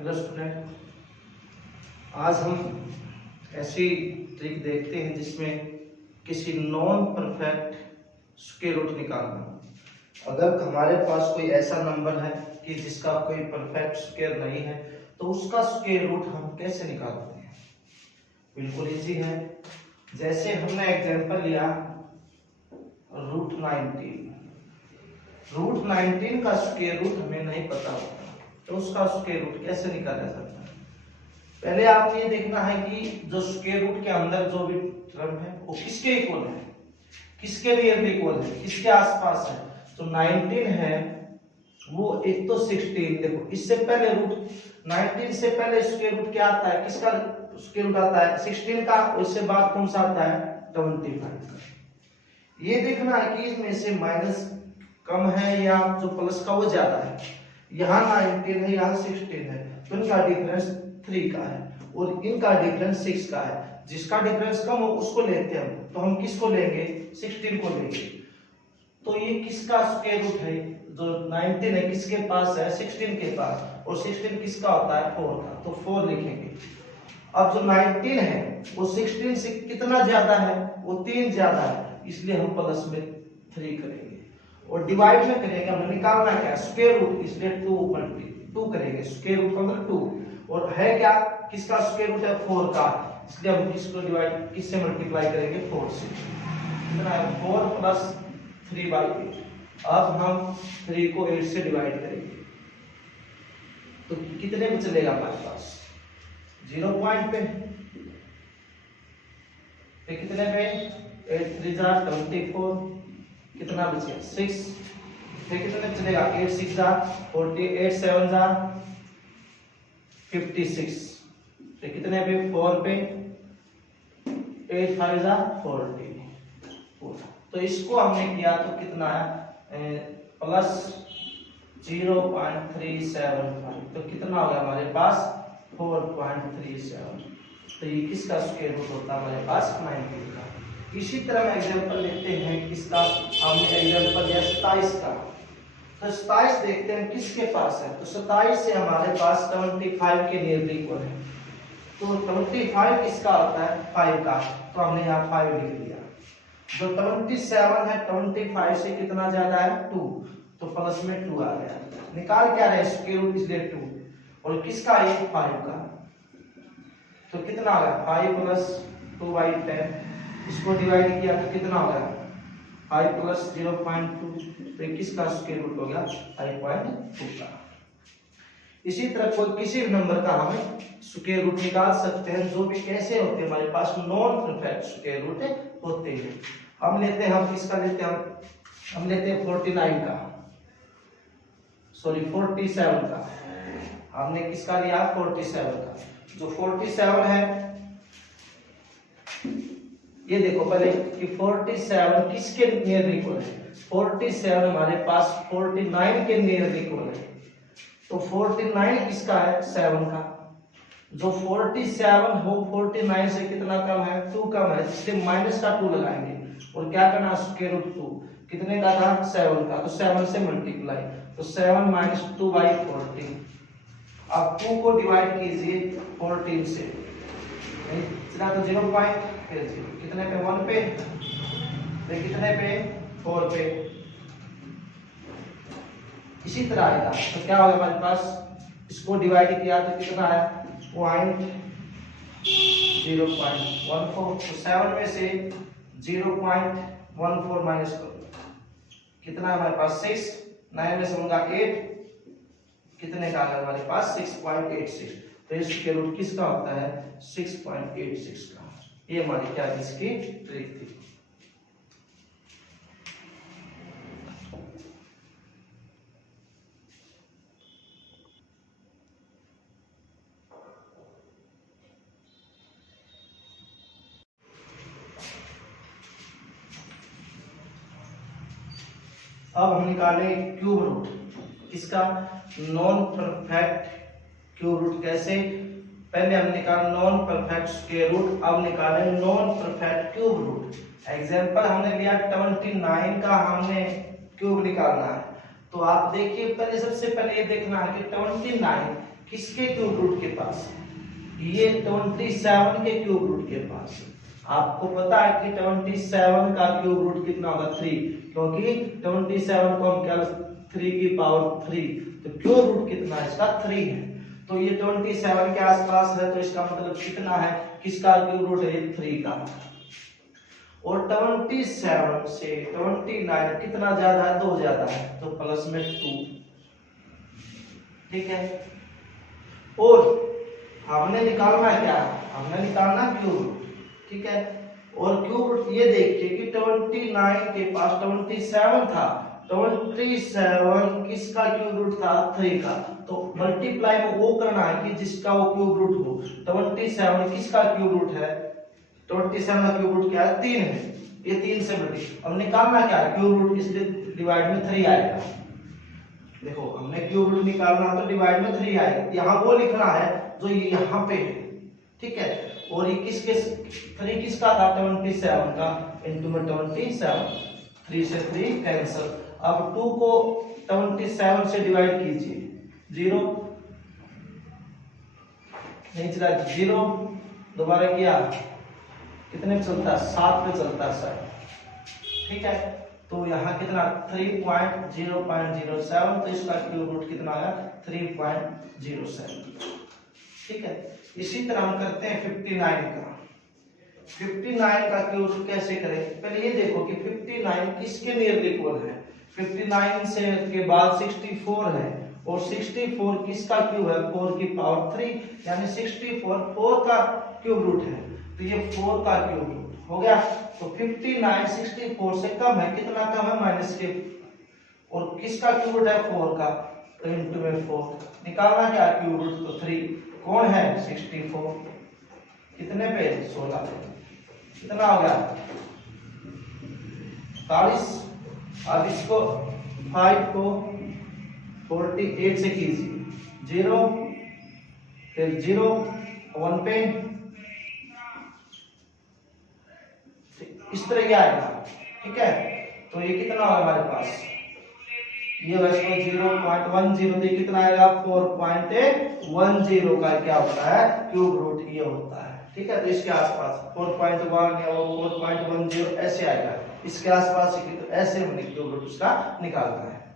Hello student, आज हम ऐसी ट्रिक देखते हैं जिसमें किसी नॉन परफेक्ट स्क्वायर रूट निकालना। अगर हमारे पास कोई ऐसा नंबर है कि जिसका कोई परफेक्ट स्क्वायर नहीं है तो उसका स्क्वायर रूट हम कैसे निकालते हैं? बिल्कुल इजी है। जैसे हमने एग्जांपल लिया रूट 19 का स्क्वायर रूट हमें नहीं पता होता तो उसका स्क्वायर रूट कैसे निकाला जाता है? पहले आपको ये देखना है कि जो स्क्वायर रूट के अंदर जो भी टर्म है वो किसके इक्वल है, किसके नियरली इक्वल है, किसके आसपास है। तो 19 है वो एक तो 16, देखो इससे पहले रूट 19 से पहले स्क्वायर रूट क्या आता है, किसका स्क्वायर रूट आता है 16 का, उससे बाद कौन सा आता है 25 का। ये देखना है कि इसमें से माइनस कम है या जो प्लस का वो ज्यादा है। यहाँ 19 है, यहाँ 16 है, तो इनका डिफरेंस 3 का है और इनका डिफरेंस 6 का है। जिसका डिफरेंस कम हो उसको लेते हैं हम, तो हम किसको लेंगे 16 को लेंगे। तो ये किसका स्क्वायर रूट है, जो 19 है किसके पास है 16 के पास, और 16 किसका होता है 4 का, तो 4 लिखेंगे। अब जो 19 है वो 16 से कितना ज्यादा है, वो 3 ज्यादा है, इसलिए हम प्लस में 3 करेंगे और डिवाइड में करेंगे। हमने निकालना क्या स्क्वायर रूट, इसलिए 2 करेंगे, स्क्वायर रूट मतलब 2, और है क्या किसका स्क्वायर रूट है 4 का, इसलिए हम इसको डिवाइड किससे मल्टीप्लाई करेंगे 4 से। कितना है 4 प्लस 3/8। अब हम 3 को 8 से डिवाइड करेंगे तो कितने में चलेगा हमारे पास 0 पॉइंट पे, कितने पे 8 3 जा 24, कितना बचे 6, फिर कितने चलेगा 8 6 जा 48, 7 जा 56, फिर कितने पे 4 पे 8 5 जा 40। तो इसको हमने किया तो कितना है प्लस 0.375, तो कितना हो गया हमारे पास 4.37। तो ये किसका स्क्वायर रूट होता है हमारे पास 19 का। इसी तरह में एग्जांपल देखते हैं किसका, हमने एग्जांपल लिया 27 का। तो 27 देखते हैं किसके पास है, तो 27 से हमारे पास 25 के नियरली इक्वल है। तो 25 किसका होता है 5 का, तो हमने यहाँ 5 लिख दिया। जो 27 है 25 से कितना ज्यादा है 2, तो प्लस में 2 आ गया। निकाल क्या रहे स्क्वायर रूट, इसलिए 2, और किसका है 5 का, तो कितना आ गया 5 प्लस 2/10, इसको डिवाइड किया तो कितना हो गया 5 प्लस 0.2, तो किसका स्क्वायर रूट हो गया 5.2 का। इसी तरह कोई किसी भी नंबर का हमें स्क्वायर रूट निकाल सकते हैं, जो भी कैसे होते हैं हमारे पास नॉन परफेक्ट स्क्वायर रूट होते हैं। हम लेते हैं, हम किसका लेते हैं, हम लेते हैं 47 का, हमने किसका लिया 47 का। जो 47 है ये देखो पहले कि 47 किसके नियर इक्वल है, 47 हमारे पास 49 के नियर इक्वल है। तो 49 किसका है 7 का। जो 47 हो 49 से कितना कम है 2 कम है, इसलिए माइनस का 2 लगाएंगे और क्या करना स्क्वायर रूट 2, कितने का था 7 का, तो 7 से मल्टीप्लाई, तो 7 माइनस 2/14। अब 2 को डिवाइड कीजिए 14 से, इतना तो 0 पॉइंट, फिर 0, कितने पे 1 पे, फिर कितने पे 4 पे। इसी तरह आएगा तो क्या होगा हमारे पास, इसको डिवाइड किया तो कितना आया 0.14, तो 7 में से 0.14 माइनस करो, कितना है हमारे पास 6, 9 में से होगा 8, कितने का आएगा हमारे पास 6.86। तो इसके रूट किसका होता है 6.86 का। ये हमारी क्या इसकी ट्रिक थी। अब हम निकाले क्यूब रूट, इसका नॉन परफेक्ट क्यूब रूट कैसे, पहले हम निकाले नॉन परफेक्ट स्क्वायर रूट, अब निकाले non perfect cube root. Example हमने लिया 29 का, हमने क्यूब निकालना है। तो आप देखिए पहले सबसे पहले ये देखना है कि 29 किसके क्यूब रूट के पास? ये 27 के क्यूब रूट के पास। आपको पता है कि 27 का क्यूब रूट कितना होगा? 3, क्योंकि 27 को हम क्या 3 की पावर 3, तो क्यूब रूट कितना है इसका? 3 है। तो ये 27 के आसपास है, तो इसका मतलब कितना है? किसका क्यूब रूट है? 3 का। और 27 से 29 कितना ज्यादा है? 2 ज्यादा है, तो प्लस में 2। ठीक है। और हमने निकालना क्या? हमने निकालना क्यूब रूट। ठीक है। और क्यूब रूट ये देखिए कि 29 के पास 27 था, 27 किसका क्यूब रूट था? 3 का। तो मल्टीप्लाई में वो करना है कि जिसका वो क्यूब रूट हो। 27 किसका क्यूब रूट है? 27 का क्यूब रूट क्या है? 3 है। ये 3 से बड़ी। अब निकालना क्या है? क्यूब रूट, इसलिए डिवाइड में 3 आएगा। देखो हमने क्यूब रूट निकालना तो डिवाइड में 3 आएगा। यहाँ वो लिखना है जो यहाँ पे है। ठीक है। और ये किसके 3 किसका था? 27 का, इंटू में 27, 3 से 3 कैंसिल। अब 2 को 27 से डिवाइड कीजिए, 0 नहीं चला, 0 दोबारा किया, कितने पे चलता है? 7 पे चलता है सर। ठीक है। तो यहाँ कितना? 3.0.07, तो इसका क्यूब रूट कितना आया? 3.07। ठीक है। इसी तरह हम करते हैं 59 का। 59 का क्यूब रूट कैसे करें? पहले ये देखो कि 59 किसके नियर इक्वल है? 59 से के बाद 64 है, और 64 किसका क्यूब है? 4 की पावर 3, यानी 64 4 का क्यूब रूट है, तो ये 4 का क्यूब रूट हो गया। तो 59 64 से कम है, कितना कम है? -के। और किसका क्यूब रूट है? 4 का, तो इंटू में 4। निकालना क्या? क्यूब रूट, तो 3 कौन है? 64, कितने पे? 16 पे। कितना हो गया? 40। अब इसको 5 को 48 से कीजिए, 0 फिर 0 1 पे, इस तरह क्या आएगा। ठीक है। तो ये कितना होगा हमारे पास? ये वैसे 0.10, तो कितना आएगा? 4.10 का क्या होता है? क्यूब रूट ये होता है। ठीक है। तो इसके आसपास 4.1 या 4.10 ऐसे आएगा, इसके आसपास, तो ऐसे हमने क्यूब रूट उसका निकालना है।